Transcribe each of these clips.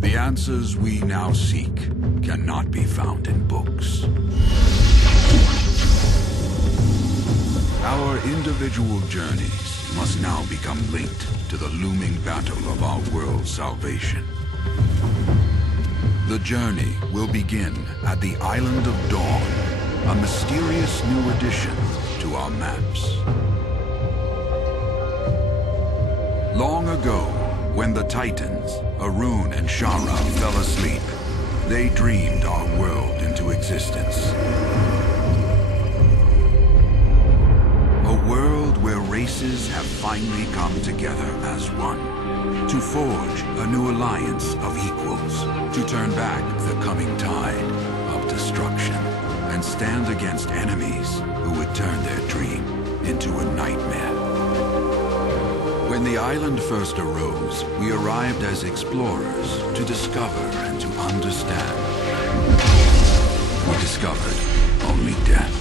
The answers we now seek cannot be found in books. Our individual journeys must now become linked to the looming battle of our world's salvation. The journey will begin at the Island of Dawn, a mysterious new addition to our maps. Long ago, when the Titans, Arun and Shara, fell asleep, they dreamed our world into existence. A world where races have finally come together as one, to forge a new alliance of equals, to turn back the coming tide of destruction, and stand against enemies who would turn their dream into a nightmare. When the island first arose, we arrived as explorers to discover and to understand. We discovered only death.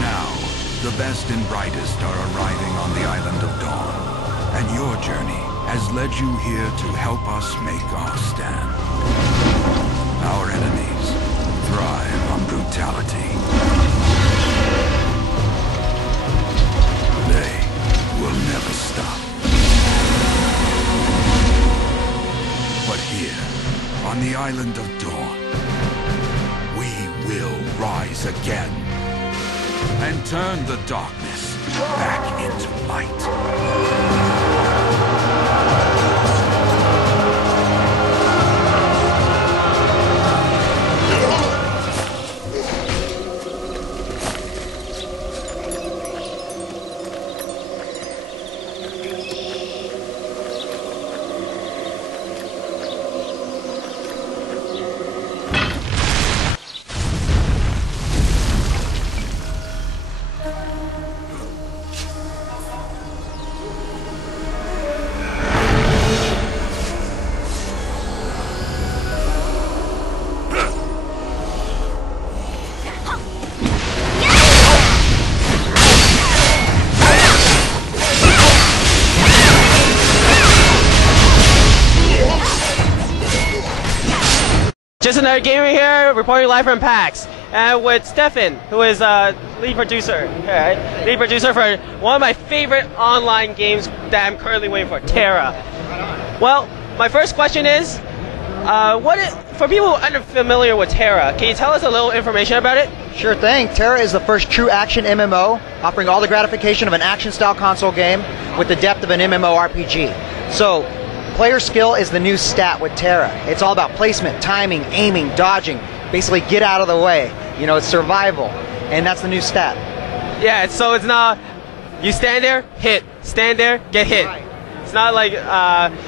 Now, the best and brightest are arriving on the Island of Dawn, and your journey has led you here to help us make our stand. Our enemies thrive on brutality. They will never stop. But here, on the Island of Dawn, we will rise again and turn the darkness back into light. Just another gamer here, reporting live from PAX, and with Stefan, who is lead producer, right? Lead producer for one of my favorite online games that I'm currently waiting for, Tera. Well, my first question is, for people who are unfamiliar with Tera, can you tell us a little information about it? Sure thing. Tera is the first true action MMO, offering all the gratification of an action-style console game with the depth of an MMORPG. So, player skill is the new stat with Tera. It's all about placement, timing, aiming, dodging. Basically, get out of the way. You know, it's survival, and that's the new stat. Yeah, so it's not you stand there, hit, stand there, get hit. Right. It's not like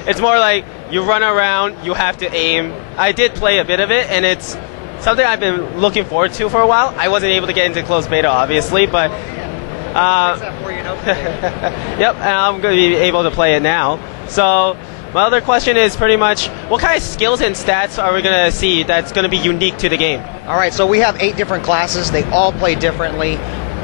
it's more like you run around, you have to aim. I did play a bit of it, and it's something I've been looking forward to for a while. I wasn't able to get into closed beta, obviously, but yep, and I'm going to be able to play it now. So my other question is pretty much, what kind of skills and stats are we going to see that's going to be unique to the game? All right, so we have 8 different classes. They all play differently.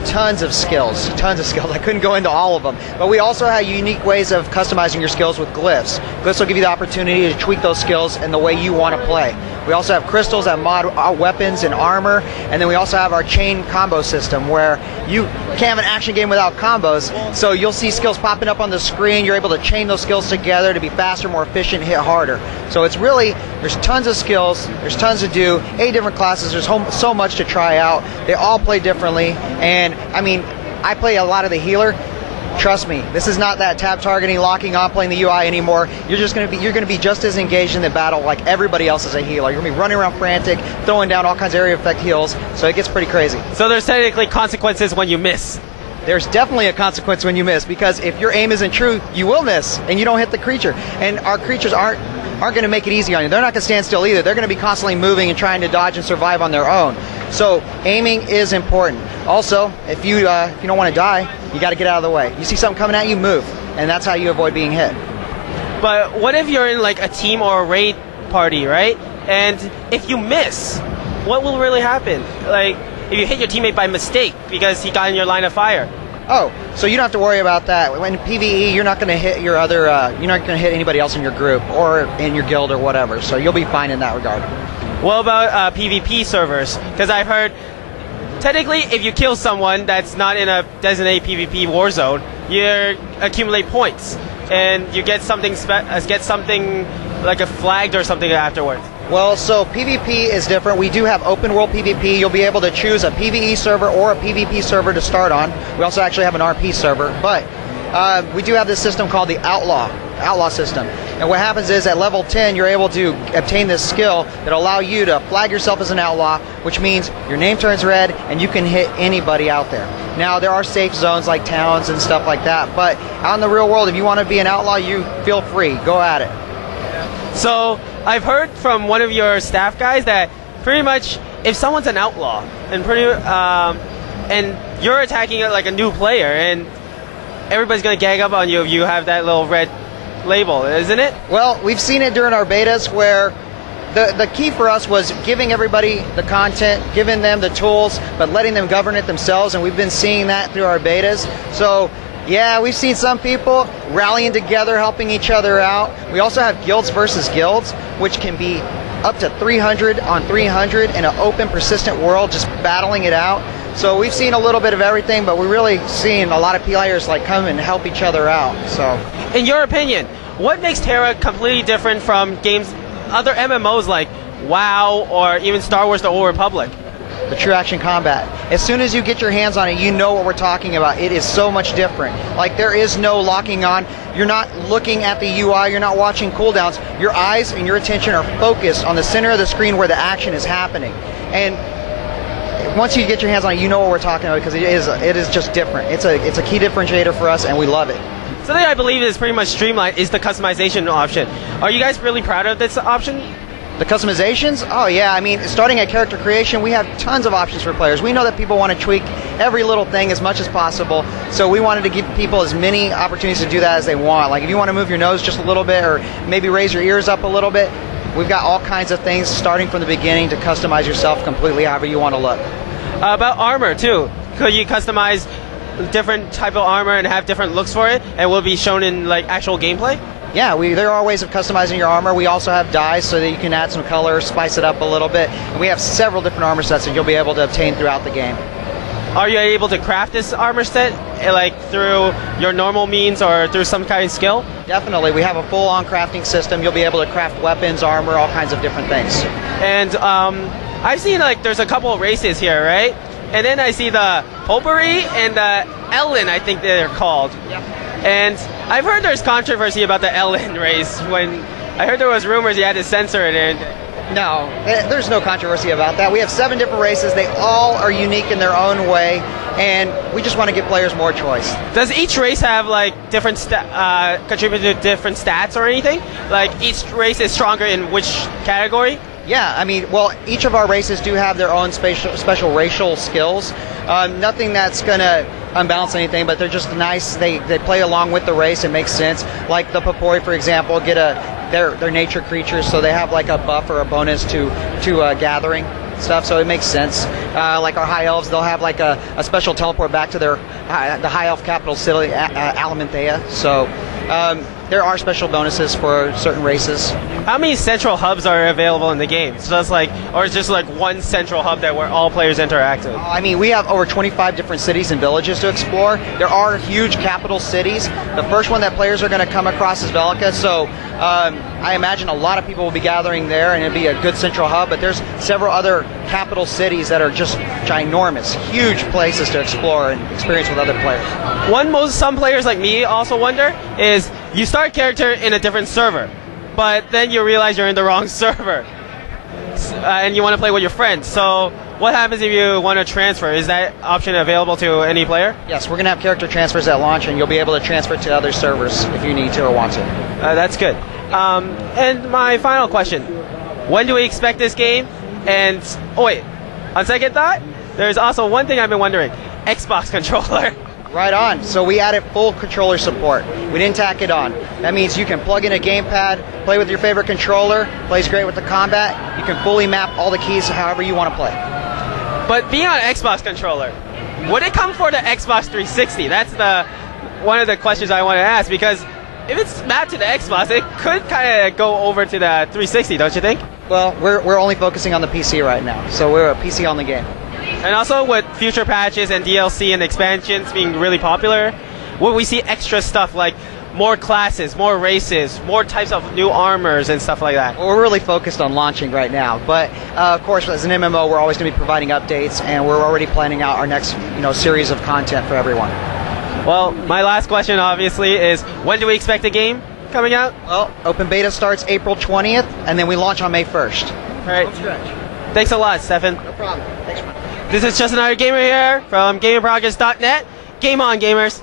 Tons of skills. I couldn't go into all of them. But we also have unique ways of customizing your skills with glyphs. Glyphs will give you the opportunity to tweak those skills in the way you want to play. We also have crystals that mod weapons and armor, and then we also have our chain combo system where you can't have an action game without combos. So you'll see skills popping up on the screen. You're able to chain those skills together to be faster, more efficient, hit harder. So it's really, there's tons of skills, there's tons to do, 8 different classes, there's so much to try out. They all play differently, and I mean, I play a lot of the healer. Trust me, this is not that tab targeting, locking on, playing the UI anymore. You're gonna be just as engaged in the battle like everybody else as a healer. You're gonna be running around frantic, throwing down all kinds of area effect heals, so it gets pretty crazy. So there's technically consequences when you miss. There's definitely a consequence when you miss, because if your aim isn't true, you will miss, and you don't hit the creature. And our creatures aren't going to make it easy on you. They're not going to stand still either. They're going to be constantly moving and trying to dodge and survive on their own. So aiming is important. Also, if you don't want to die, you got to get out of the way. You see something coming at you, move, and that's how you avoid being hit. But what if you're in like a team or a raid party, right? And if you miss, what will really happen? Like if you hit your teammate by mistake because he got in your line of fire. Oh, so you don't have to worry about that. When PvE, you're not going to hit your other, you're not going to hit anybody else in your group or in your guild or whatever. So you'll be fine in that regard. What about PvP servers? Because I've heard, technically, if you kill someone that's not in a designated PvP war zone, you accumulate points, and you get something like a flagged or something afterwards. Well, so PvP is different. We do have open world PvP. You'll be able to choose a PvE server or a PvP server to start on. We also actually have an RP server, but we do have this system called the Outlaw system. And what happens is at level 10, you're able to obtain this skill that'll allow you to flag yourself as an outlaw, which means your name turns red and you can hit anybody out there. Now, there are safe zones like towns and stuff like that, but out in the real world, if you want to be an outlaw, you feel free. Go at it. So I've heard from one of your staff guys that pretty much if someone's an outlaw and you're attacking like a new player, and everybody's gonna gang up on you if you have that little red label, isn't it? Well, we've seen it during our betas where the key for us was giving everybody the content, giving them the tools, but letting them govern it themselves, and we've been seeing that through our betas. So yeah, we've seen some people rallying together, helping each other out. We also have guilds versus guilds, which can be up to 300 on 300 in an open, persistent world, just battling it out. So we've seen a little bit of everything, but we're really seeing a lot of players like come and help each other out. So, in your opinion, what makes Tera completely different from games, other MMOs like WoW or even Star Wars: The Old Republic? The true action combat. As soon as you get your hands on it, you know what we're talking about. It is so much different. Like, there is no locking on. You're not looking at the UI. You're not watching cooldowns. Your eyes and your attention are focused on the center of the screen where the action is happening. And once you get your hands on it, you know what we're talking about, because it is just different. It's a key differentiator for us, and we love it. Something I believe is pretty much streamlined is the customization option. Are you guys really proud of this option? The customizations? Oh yeah, I mean, starting at character creation, we have tons of options for players. We know that people want to tweak every little thing as much as possible, so we wanted to give people as many opportunities to do that as they want. Like if you want to move your nose just a little bit, or maybe raise your ears up a little bit, we've got all kinds of things starting from the beginning to customize yourself completely however you want to look. About armor too, could you customize different type of armor and have different looks for it, and will be shown in like actual gameplay? Yeah, there are ways of customizing your armor. We also have dyes so that you can add some color, spice it up a little bit. And we have several different armor sets that you'll be able to obtain throughout the game. Are you able to craft this armor set like through your normal means or through some kind of skill? Definitely. We have a full-on crafting system. You'll be able to craft weapons, armor, all kinds of different things. And I've seen like there's a couple of races here, right? And then I see the Potpourri and the Elin, I think they're called. Yep. And I've heard there's controversy about the Elin race. When I heard there was rumors you had to censor it. And no, there's no controversy about that. We have 7 different races. They all are unique in their own way, and we just want to give players more choice. Does each race have like different contribute to different stats or anything? Like each race is stronger in which category? Yeah, I mean, well, each of our races do have their own special racial skills. Nothing that's going to unbalance anything, but they're just nice. They play along with the race. It makes sense. Like the Potpourri, for example, they're nature creatures, so they have like a buff or a bonus to gathering stuff, so it makes sense. Like our High Elves, they'll have like a special teleport back to the High Elf capital city, Alamanthea. So there are special bonuses for certain races. How many central hubs are available in the game? So that's like, or is just like one central hub that where all players interact with? I mean, we have over 25 different cities and villages to explore. There are huge capital cities. The first one that players are going to come across is Velica, so I imagine a lot of people will be gathering there, and it'll be a good central hub. But there's several other capital cities that are just ginormous, huge places to explore and experience with other players. Some players like me also wonder is you start a character in a different server, but then you realize you're in the wrong server, and you want to play with your friends. So what happens if you want to transfer? Is that option available to any player? Yes, we're going to have character transfers at launch, and you'll be able to transfer to other servers if you need to or want to. That's good. And my final question, when do we expect this game? And, oh wait, on second thought, there's also one thing I've been wondering, Xbox controller. Right on. So we added full controller support. We didn't tack it on. That means you can plug in a gamepad, play with your favorite controller, plays great with the combat. You can fully map all the keys however you want to play. But being on Xbox controller, would it come for the Xbox 360? That's one of the questions I want to ask, because if it's mapped to the Xbox, it could kind of go over to the 360, don't you think? Well, we're only focusing on the PC right now, so we're a PC only game. And also with future patches and DLC and expansions being really popular, will we see extra stuff like more classes, more races, more types of new armors and stuff like that? Well, we're really focused on launching right now, but of course, as an MMO, we're always going to be providing updates, and we're already planning out our next series of content for everyone. Well, my last question obviously is, when do we expect the game coming out? Well, open beta starts April 20th, and then we launch on May 1st. All right. Thanks a lot, Stefan. No problem. Thanks, man. This is Just Another Gamer here from GamingProgress.net. Game on, gamers!